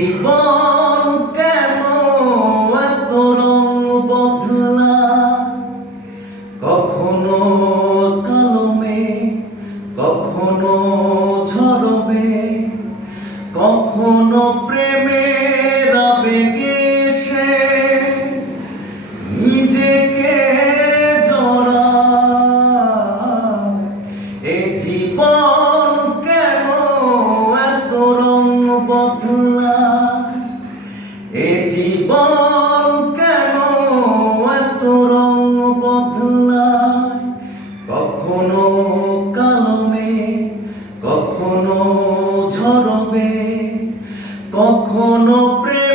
জীবন কেন এত রং বদলায়, কখনো কালমে কখনো ঝরবে, কখনো প্রেমের আবেগে সে নিজেকে জড়ায়। এ জীবন কেন এত রং বদলায়, এ জীবন কেন এত রং বদলায়, কখনো কালমে কখনো ঝরবে, কখনো প্রেম